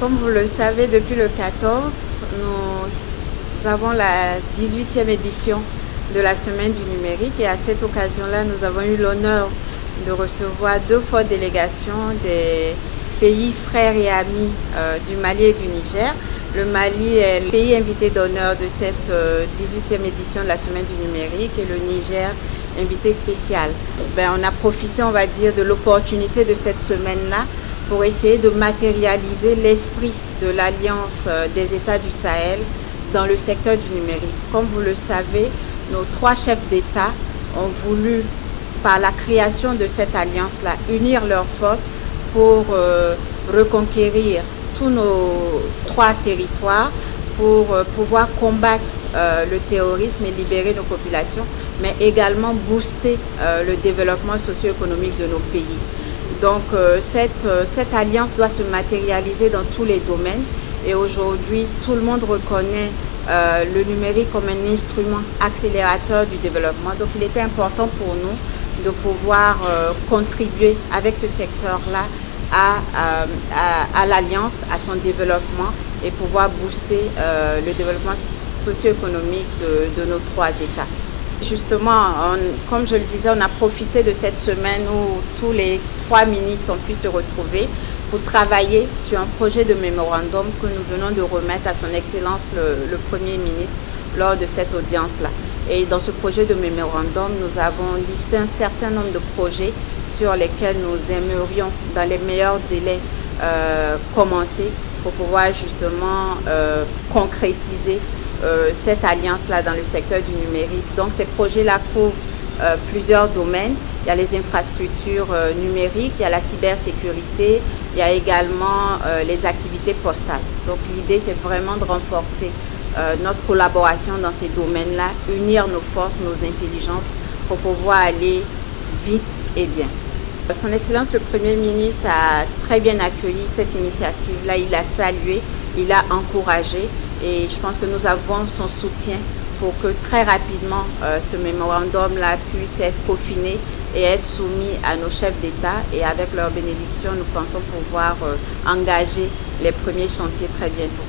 Comme vous le savez, depuis le 14, nous avons la 18e édition de la Semaine du numérique et à cette occasion-là, nous avons eu l'honneur de recevoir 2 fortes délégations des pays frères et amis du Mali et du Niger. Le Mali est le pays invité d'honneur de cette 18e édition de la Semaine du numérique et le Niger invité spécial. On a profité, on va dire, de l'opportunité de cette semaine-là pour essayer de matérialiser l'esprit de l'Alliance des États du Sahel dans le secteur du numérique. Comme vous le savez, nos 3 chefs d'État ont voulu, par la création de cette alliance-là, unir leurs forces pour reconquérir tous nos 3 territoires, pour pouvoir combattre le terrorisme et libérer nos populations, mais également booster le développement socio-économique de nos pays. Donc cette alliance doit se matérialiser dans tous les domaines et aujourd'hui tout le monde reconnaît le numérique comme un instrument accélérateur du développement. Donc il était important pour nous de pouvoir contribuer avec ce secteur-là à l'alliance, à son développement et pouvoir booster le développement socio-économique de nos 3 États. Justement, comme je le disais, on a profité de cette semaine où tous les 3 ministres ont pu se retrouver pour travailler sur un projet de mémorandum que nous venons de remettre à son Excellence le Premier ministre lors de cette audience-là. Et dans ce projet de mémorandum, nous avons listé un certain nombre de projets sur lesquels nous aimerions, dans les meilleurs délais, commencer pour pouvoir justement concrétiser cette alliance-là dans le secteur du numérique. Donc ces projets-là couvrent plusieurs domaines. Il y a les infrastructures numériques, il y a la cybersécurité, il y a également les activités postales. Donc l'idée, c'est vraiment de renforcer notre collaboration dans ces domaines-là, unir nos forces, nos intelligences pour pouvoir aller vite et bien. Son Excellence le Premier ministre a très bien accueilli cette initiative-là, il a salué, il a encouragé et je pense que nous avons son soutien pour que très rapidement ce mémorandum-là puisse être peaufiné et être soumis à nos chefs d'État et avec leur bénédiction, nous pensons pouvoir engager les premiers chantiers très bientôt.